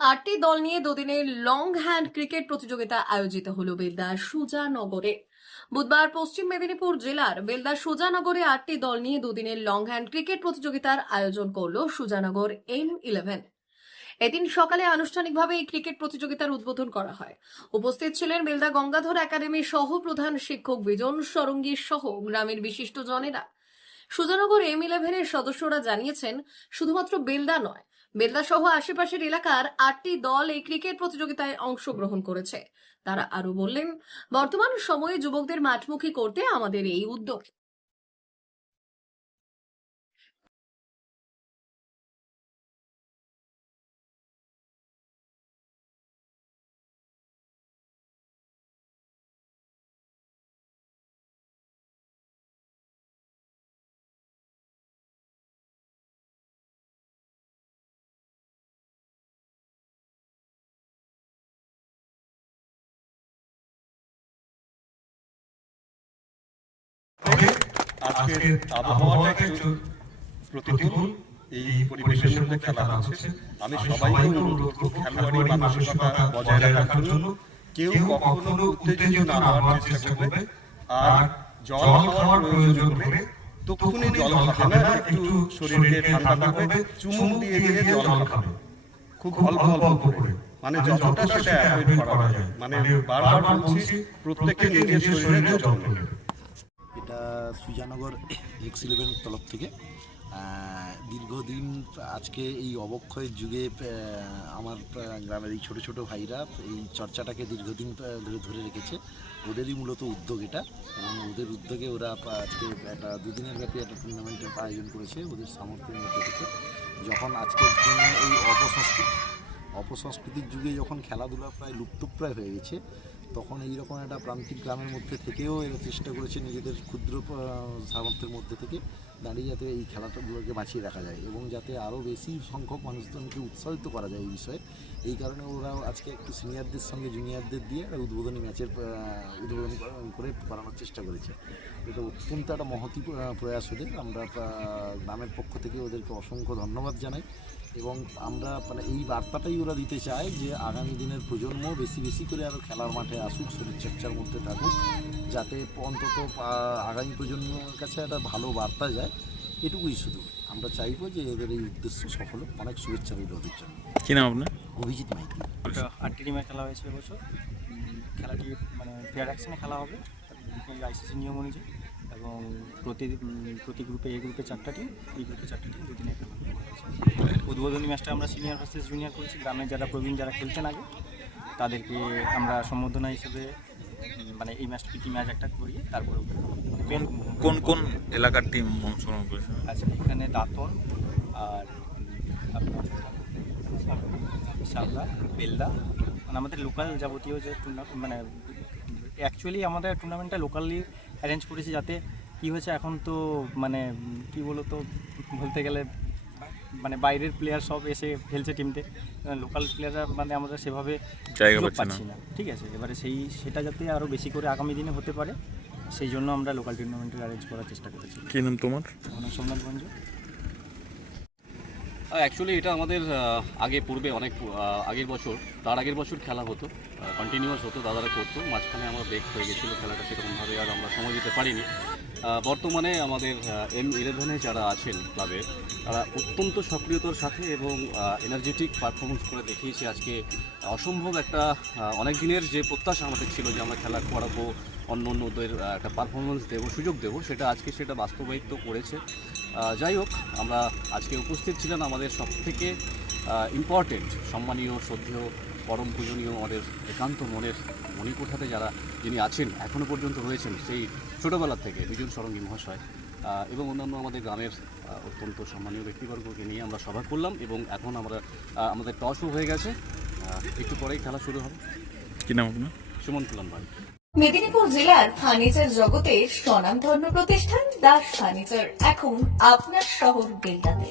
আটটি দল নিয়ে দুদিনের লং হ্যান্ড ক্রিকেট প্রতিযোগিতা আয়োজিত হল বেলদা সুজানগরে। বুধবার পশ্চিম মেদিনীপুর জেলার বেলদার সুজানগরে আটটি দল নিয়ে দুদিনের লং হ্যান্ড ক্রিকেট প্রতিযোগিতার আয়োজন করল সুজানগর এম ইলেভেন এদিন সকালে আনুষ্ঠানিকভাবে এই ক্রিকেট প্রতিযোগিতার উদ্বোধন করা হয়। উপস্থিত ছিলেন বেলদা গঙ্গাধর একাডেমির সহ প্রধান শিক্ষক বিজন সরঙ্গী সহ গ্রামের বিশিষ্ট জনেরা। সুজানগর এম ইলেভেনের সদস্যরা জানিয়েছেন, শুধুমাত্র বেলদা নয়, বেলদা সহ আশেপাশের এলাকার আটটি দল এই ক্রিকেট প্রতিযোগিতায় অংশগ্রহণ করেছে। তারা আরও বললেন, বর্তমান সময়ে যুবকদের মাঠমুখী করতে আমাদের এই উদ্যোগ। আজকের আবহাওয়াটা একটু প্রতিকূল। এই পরিবেশের মধ্যে খেলা হচ্ছে। আমি সবাইকে অনুরোধ করব খেলোয়াড়ি মানসিকতা বজায় রাখার জন্য কেউ কখনো হওয়ার চেষ্টা করবে। আর জল খাওয়ার প্রয়োজন হলে তখনই জল খাবে না একটু শরীরকে ঠান্ডা করবে চুমুক দিয়ে দিয়ে জল খাবে। খুব। অল্প অল্প করে। মানে যতটা সেটা অ্যাভয়েড করা যায়। মানে বারবার বলছি প্রত্যেকে নিজের যত্ন নেবে এটা সুজানগর এক্স ইলেভেন তরফ থেকে। দীর্ঘদিন আজকে এই অবক্ষয়ের যুগে আমার গ্রামের এই ছোটো ছোটো ভাইরা এই চর্চাটাকে দীর্ঘদিন ধরে ধরে রেখেছে। ওদেরই মূলত উদ্যোগ এটা এবং ওদের উদ্যোগে ওরা আজকে একটা দুদিনের ব্যাপী একটা টুর্নামেন্টের আয়োজন করেছে ওদের সামর্থ্যের মধ্যে থেকে। যখন আজকের দিনে এই অপসংস্কৃতি অপসংস্কৃতির যুগে যখন খেলাধুলা প্রায় লুপ্তপ্রায় হয়ে গেছে তখন এইরকম একটা প্রান্তিক গ্রামের মধ্যে থেকেও এরা চেষ্টা করেছে নিজেদের ক্ষুদ্র সামর্থ্যের মধ্যে থেকে দাঁড়িয়ে যাতে এই খেলাটাগুলোকে বাঁচিয়ে রাখা যায় এবং যাতে আরও বেশি সংখ্যক মানুষজনকে উৎসাহিত করা যায় এই বিষয়ে। এই কারণে ওরা আজকে একটু সিনিয়রদের সঙ্গে জুনিয়রদের দিয়ে একটা উদ্বোধনী ম্যাচের উদ্বোধন করে করানোর চেষ্টা করেছে। এটা অত্যন্ত একটা মহতি প্রয়াস ওদের। আমরা গ্রামের পক্ষ থেকে ওদেরকে অসংখ্য ধন্যবাদ জানাই এবং আমরা মানে এই বার্তাটাই ওরা দিতে চায় যে আগামী দিনের প্রজন্ম বেশি বেশি করে আরও খেলার মাঠে আসুক, শরীরচর্চার মধ্যে থাকুক, যাতে অন্তত আগামী প্রজন্মের কাছে একটা ভালো বার্তা যায়। এটুকুই শুধু। আমরা চাইব যে এদের এই উদ্দেশ্য সফল হোক। অনেক শুভেচ্ছা রইল ওদের জন্য। কি নাম আপনার? অভিজিৎ মাইতি। আটটি টিমের খেলা হয়েছে এবছর। খেলাটি মানে ফেয়ার অ্যাকশনে খেলা হবে। আইসিসি নিয়ম অনুযায়ী। এবং প্রতি প্রতি গ্রুপে এ গ্রুপে চারটা টিম এই গ্রুপে চারটা টিম দুদিনের খেলা। উদ্বোধনী ম্যাচটা আমরা সিনিয়র ভার্সেস জুনিয়র করেছি। গ্রামের যারা প্রবীণ যারা খেলতেন আগে তাদেরকে আমরা সম্বর্ধনা হিসেবে মানে এই ম্যাচটা পিটি ম্যাচ একটা করিয়ে তারপরে মেন কোন কোন এলাকার টিম অংশগ্রহণ করেছে? আছে এখানে দাঁতন আর আপনার শালদা বেলদা। মানে আমাদের লোকাল যাবতীয় যে টুর্নামেন্ট মানে অ্যাকচুয়ালি আমাদের টুর্নামেন্টটা লোকালি অ্যারেঞ্জ করেছি যাতে কি হয়েছে এখন তো মানে কি বলো তো বলতে গেলে মানে বাইরের প্লেয়ার সব এসে খেলছে টিমতে লোকাল প্লেয়াররা মানে আমরা সেভাবে জায়গা সুযোগ পাচ্ছি না। ঠিক আছে এবারে সেই সেটা যাতে আরও বেশি করে আগামী দিনে হতে পারে সেই জন্য আমরা লোকাল টুর্নামেন্টের অ্যারেঞ্জ করার চেষ্টা করেছি। কি নাম তোমার? সোমনাথগঞ্জ অ্যাকচুয়ালি এটা আমাদের আগে পূর্বে অনেক আগের বছর তার আগের বছর খেলা হতো কন্টিনিউয়াস হতো দাদারা করতো মাঝখানে আমার ব্রেক হয়ে গেছিল খেলাটা সেরকমভাবে আর আমরা সময় দিতে পারিনি। বর্তমানে আমাদের এম ইলেভেনে যারা আছেন ক্লাবে, তারা অত্যন্ত সক্রিয়তার সাথে এবং এনার্জেটিক পারফরমেন্স করে দেখিয়েছে আজকে। অসম্ভব একটা অনেক দিনের যে প্রত্যাশা আমাদের ছিল যে আমরা খেলা করাবো, অন্য অন্যদের একটা পারফরমেন্স দেবো, সুযোগ দেবো, সেটা আজকে সেটা বাস্তবায়িত করেছে। যাই হোক, আমরা আজকে উপস্থিত ছিলেন আমাদের সব থেকে ইম্পর্টেন্ট সম্মানীয়, শ্রদ্ধেয় পরম পূজনীয় আমাদের একান্ত মনের মণিকোঠাতে যারা যিনি আছেন এখনও পর্যন্ত রয়েছেন সেই ছোটোবেলার থেকে বিজন সরঙ্গী মহাশয় এবং অন্যান্য আমাদের গ্রামের অত্যন্ত সম্মানীয় ব্যক্তিবর্গকে নিয়ে আমরা সভা করলাম এবং এখন আমরা আমাদের টসও হয়ে গেছে। একটু পরেই খেলা শুরু হবে। কি নাম আপনার? সুমন ফুলাম ভাই মেদিনীপুর জেলার ফার্নিচার জগতের স্বনামধন্য প্রতিষ্ঠান দাস ফার্নিচার। এখন আপনার শহর বেলদাতে